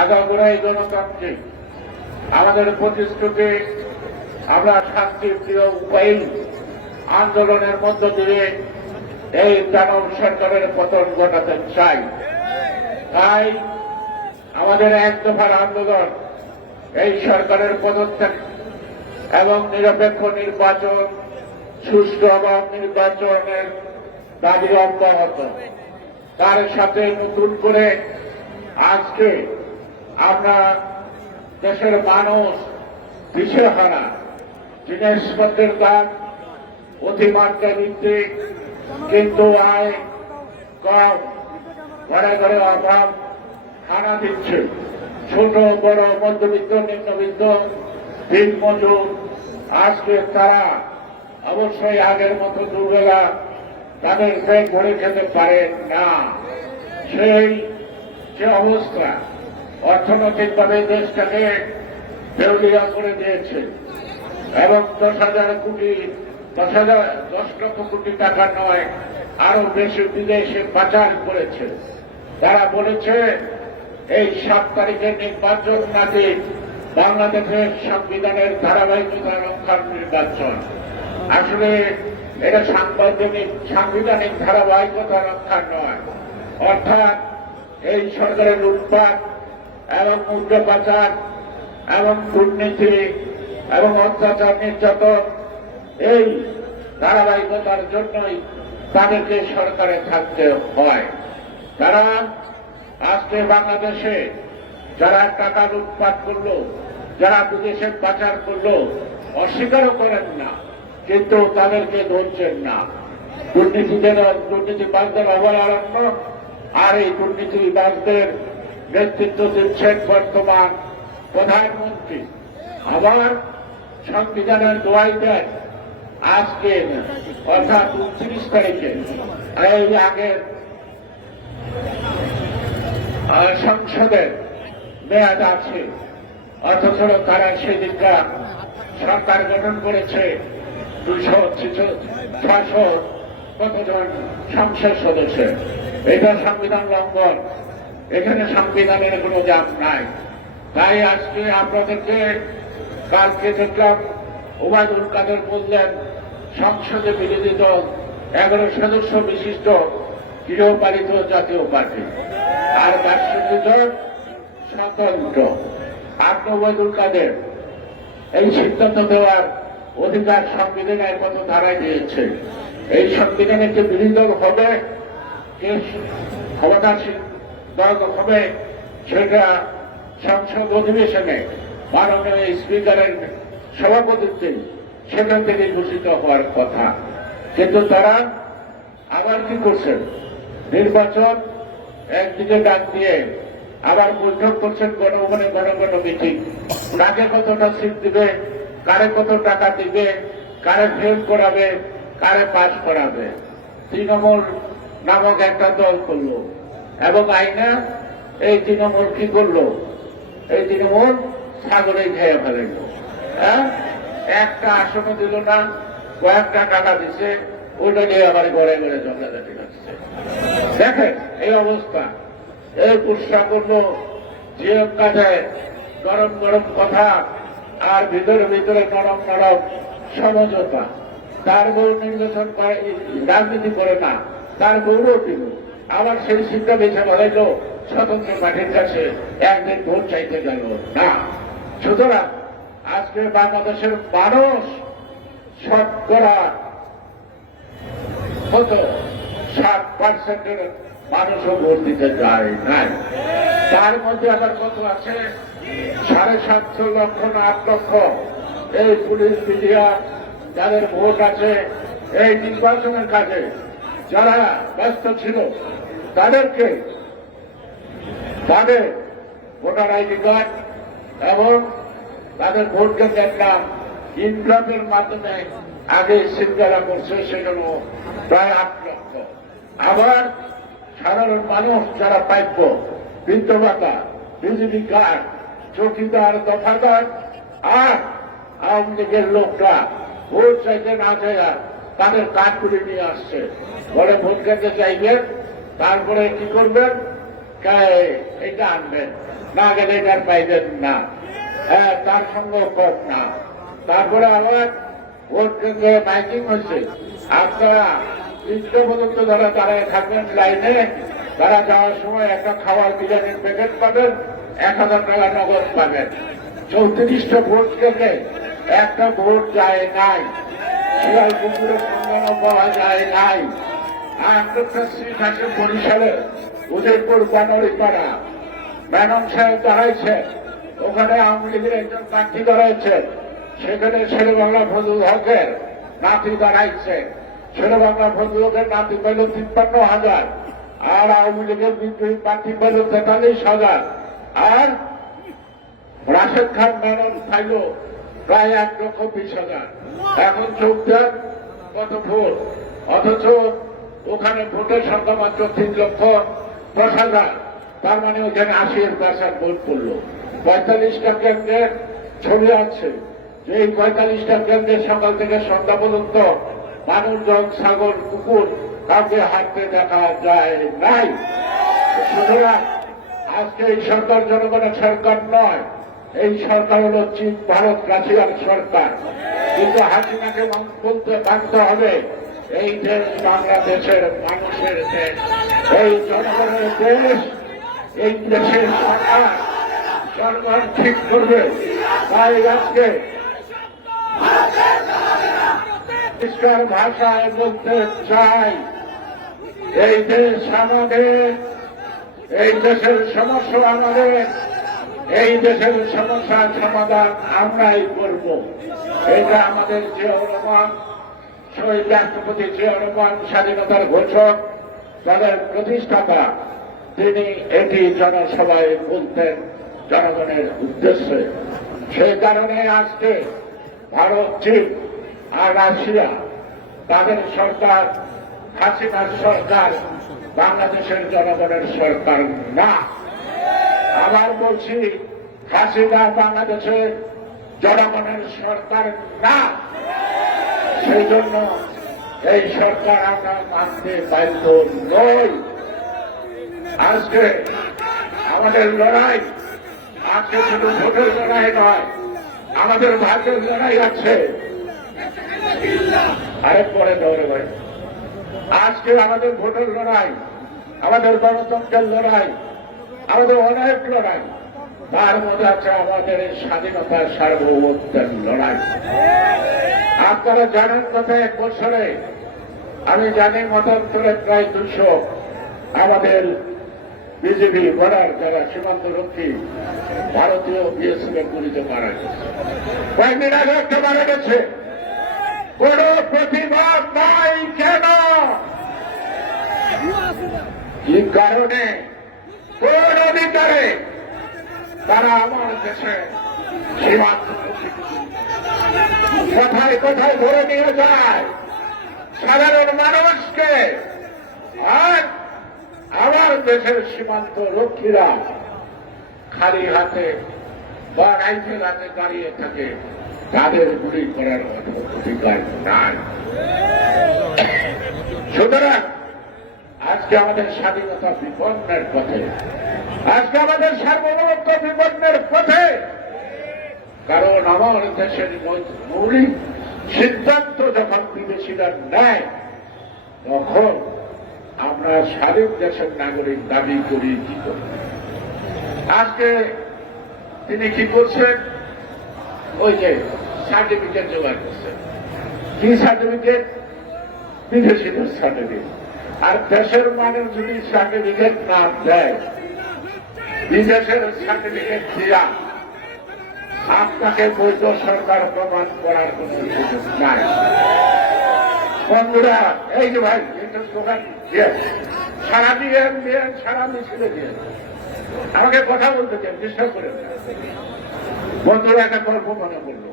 আগাগোড়াই গণতান্ত্রিক আমাদের প্রতিশ্রুতি, আমরা শান্তি প্রিয় উপায়ী আন্দোলনের মধ্য দিয়ে এই দানব সরকারের পতন ঘটাতে চাই। তাই আমাদের এক দফার আন্দোলন, এই সরকারের পদত্যাগ এবং নিরপেক্ষ নির্বাচন, সুষ্ঠু এবং নির্বাচনের দাবি অব্যাহত। তার সাথে নতুন করে আজকে আমরা দেশের মানুষ, দিশেহারা জিনিসপত্রের দাম অতিমাত্রা বৃদ্ধি কিন্তু আয় কম ঘরে ঘরে অভাব হানা দিচ্ছে। ছোট, বড়, মধ্যবিত্ত, নিম্নবিত্ত, দিন মজুর, আজকে তারা অবশ্যই আগের মতো দুবেলা তাদের পেট ভরে খেতে পারে না। সেই যে অবস্থা অর্থনৈতিকভাবে দেশটাকে দেউলিয়া করে দিয়েছে। এবং দশ হাজার কোটি, দশ হাজার, দশ লক্ষ কোটি টাকা নয় আরও বেশি বিদেশে পাচার করেছে। তারা বলেছে, এই সাত তারিখের নির্বাচন নাকি বাংলাদেশের সংবিধানের ধারাবাহিকতা রক্ষার নির্বাচন। আসলে এটা সাংবিধানিক সাংবিধানিক ধারাবাহিকতা রক্ষা নয়। অর্থাৎ এই সরকারের উৎপাদ এবং মূল্য পাচার, এবং দুর্নীতি, এবং অত্যাচার, নির্যাতন, এই ধারাবাহিকতার জন্যই তাদেরকে সরকারে থাকতে হয়। তারা আজকে বাংলাদেশে যারা টাকার উৎপাদ করল, যারা বিদেশে পাচার করল, অস্বীকারও করেন না, কিন্তু তাদেরকে ধরছেন না। দুর্নীতিদের দুর্নীতিবাজদের অবয়ারণ্য আর এই দুর্নীতিবাজদের নেতৃত্ব দিচ্ছেন বর্তমান প্রধানমন্ত্রী। আবার সংবিধানের দোয়াই দেন আজকে, অর্থাৎ উনত্রিশ তারিখে এই আগের সংসদের মেয়াদ আছে, অথচ তারা সেদিনটা সরকার গঠন করেছে দুইশো ছশো কতজন সংসদ সদস্য। এটা সংবিধান লঙ্ঘন। এখানে সংবিধানের কোনো জাম নাই। তাই আজকে আপনাদেরকে কালকে দেখলাম ওবায়দুল কাদের বললেন, সংসদে বিরোধী দল, এগারো সদস্য বিশিষ্ট গৃহপালিত জাতীয় পার্টি। আর রাষ্ট্রীয় দল স্বতন্ত্র। আপনি ওবায়দুল কাদের, এই সিদ্ধান্ত দেওয়ার অধিকার সংবিধানের মতো ধারায় দিয়েছে। এই সংবিধানের যে বিরোধী দল হবে ক্ষমতাসীন হবে সেটা সংসদ অধিবেশনে মাননীয় স্পিকারের সভাপতিত্বে সেখান থেকে ঘোষিত হওয়ার কথা। কিন্তু তারা আবার কি করছেন? নির্বাচন একদিকে ডাক দিয়ে আবার বৈঠক করছেন গণভবনে ঘন ঘন মিটিং। কাকে কতটা সিট দিবে, কারে কত টাকা দিবে, কারে ফেল করাবে, কারে পাস করাবে। তৃণমূল নামক একটা দল করল। এবং আইনা এই তৃণমূল কি করল? এই তৃণমূল সাগরে খেয়ে ফেলেন হ্যাঁ? একটা আসনও দিল না, কয়েকটা টাকা দিছে ওটা নিয়ে আবার ঘরে ঘরে ঝগড়াঝাটি লাগছে দেখেন এই অবস্থা। এই করল যে কাজে গরম গরম কথা আর ভিতরে ভিতরে নরম নরম সমঝোতা। তার বউ নির্বাচন করে, রাজনীতি করে না, তার গৌরব আবার সেই সিটটা বেছে বলাইল স্বতন্ত্র পার্টির কাছে একদিন ভোট চাইতে গেল। না, সুতরাং আজকে বাংলাদেশের মানুষ শতকরা কত ষাট পার্সেন্টের মানুষও ভোট দিতে যায় নাই। তার মধ্যে আবার কত আছে? সাড়ে সাতশো লক্ষ না আট লক্ষ। এই পুলিশ মিডিয়া, যাদের ভোট আছে, এই নির্বাচনের কাজে যারা ব্যস্ত ছিল তাদেরকে তাদের ভোটার আইডি কার্ড এবং তাদের ভোট কেন্দ্রের নাম ইনভ্লপের মাধ্যমে আগে শৃঙ্খলা করছে, সেজন্য প্রায় আট লক্ষ। আবার সাধারণ মানুষ যারা প্রাপ্য বৃদ্ধ ভাতা বিজেপি কার্ড চৌকিদার, দফাদার, আর আওয়ামী লীগের লোকরা ভোট চাইতে না চাইয়া তাদের কার্ডগুলি নিয়ে আসছে। বলে ভোট কেন্দ্রে চাইবেন তারপরে কি করবেন? এটা আনবেন। না গেলে এটার পাইবেন না। হ্যাঁ তার সঙ্গে কর না। তারপরে আবার ভোট কেন্দ্রে মাইকিং হয়েছে। আপনারা তিনটে পর্যন্ত যারা দাঁড়ায় থাকবেন লাইনে, তারা যাওয়ার সময় একটা খাওয়ার বিরিয়ানির প্যাকেট পাবেন, এক হাজার টাকা নগদ পাবেন। চৌত্রিশটা ভোট কেন্দ্রে একটা ভোট যায় নাই। শিয়াল কুকুরের সন্ধানও পাওয়া যায় নাই। সিট আছে বরিশালে উদয়পুর বানরিপাড়া ম্যাডাম সাহেব দাঁড়াইছে ওখানে আওয়ামী লীগের একজন প্রার্থী দাঁড়াইছে। সেখানে ছেলে বাংলা ফজল হকের নাতি দাঁড়াইছে। ছেলে বাংলা ফজল হকের নাতি পেল তিপ্পান্ন হাজার। আর আওয়ামী লীগের বিদ্রোহী প্রার্থী পেল তেতাল্লিশ হাজার। আর রাশেদ খান ম্যাডাম পাইল প্রায় এক লক্ষ বিশ হাজার। এখন চোখ দেন কত ভোট অথচ ওখানে ভোটের সংখ্যা মাত্র তিন লক্ষ দশ হাজার। তার মানে ওখানে আশি পার্সেন্ট ভোট পড়ল। পঁয়তাল্লিশটা কেন্দ্রে ছবি আছে। যে এই পঁয়তাল্লিশটা কেন্দ্রের সকাল থেকে সন্ধ্যা পর্যন্ত মানুষজন ছাগল, কুকুর কাউকে হাঁটতে দেখা যায় নাই। সুতরাং আজকে এই সরকার জনগণের সরকার নয়, এই সরকার হল চীন ভারত রাশিয়ার সরকার। কিন্তু হাসিনাকে বলতে মানতে হবে এই দেশ বাংলাদেশের মানুষের দেশ, এই জনগণের দেশ, এই দেশের সরকার জনগণ ঠিক করবে। তাই আজকে পরিষ্কার ভাষায় বলতে চাই, এই দেশ আমাদের, এই দেশের সমস্যা আমাদের, এই দেশের সমস্যার সমাধান আমরাই করব। এটা আমাদের জিয়াউর রহমান শহীদ রাষ্ট্রপতি জিয়াউর রহমান স্বাধীনতার ঘোষক তাদের প্রতিষ্ঠাতা, তিনি এটি জনসভায় বলতেন জনগণের উদ্দেশ্যে। সেই কারণে আজকে ভারত, চীন আর রাশিয়া, তাদের সরকার, হাসিনার সরকার, বাংলাদেশের জনগণের সরকার না। আবার বলছি, হাসিনা বাংলাদেশের জনগণের সরকার না। সেই জন্য এই সরকার আমরা মানতে বাধ্য নই। আজকে আমাদের লড়াই আজকে শুধু ভোটের লড়াই নয়, আমাদের ভাগ্যের লড়াই আছে। আরেক পরে দৌড়ে ভাই আজকে আমাদের ভোটের লড়াই, আমাদের গণতন্ত্রের লড়াই, আমাদের অনেক লড়াই, তার মধ্যে আছে আমাদের স্বাধীনতার সার্বভৌমত্বের লড়াই। আপনারা জানেন গত এক বছরে? আমি জানি মতান্তরে প্রায় দুশো আমাদের বিজেপি বর্ডার যারা সীমান্তরক্ষী, ভারতীয় বিএসএফ গুলিতে মারা গেছে। কয়েকদিন আগে একটা মারা গেছে। কোন প্রতিবাদ নাই কেন? কি কারণে? কোন অধিকারে? তারা আমার দেশে সীমান্ত কোথায় কোথায় ধরে নিয়ে যায়? সাধারণ মানুষকে আর আমার দেশের সীমান্ত রক্ষীরা খালি হাতে বা রাইফেল হাতে দাঁড়িয়ে থাকে, তাদের গুলি করার অধিকার নাই। সুতরাং আজকে আমাদের স্বাধীনতা বিপন্নের পথে, আজকে আমাদের সার্বভৌমত্ব বিপন্নের পথে কারণ আমার দেশের মৌলিক সিদ্ধান্ত যখন বিদেশিরা নেয়, তখন আমরা স্বাধীন দেশের নাগরিক দাবি করি কি আজকে তিনি কি করছেন? ওই যে সার্টিফিকেট জোগাড় করছেন। কি সার্টিফিকেট বিদেশিদের সার্টিফিকেট আর দেশের মানুষ যদি সার্টিফিকেট না দেয়, বিদেশের সার্টিফিকেট দিয়া আপনাকে বৈধ সরকার প্রমাণ করার কোন সুযোগ নাই। বন্ধুরা, এই যে ভাই এটা দোকান দিয়ে সারা সারা মিছিলে দিয়ে আমাকে কথা বলতে চান বিশ্বাস করে বন্ধুরা, একটা গল্প মনে করল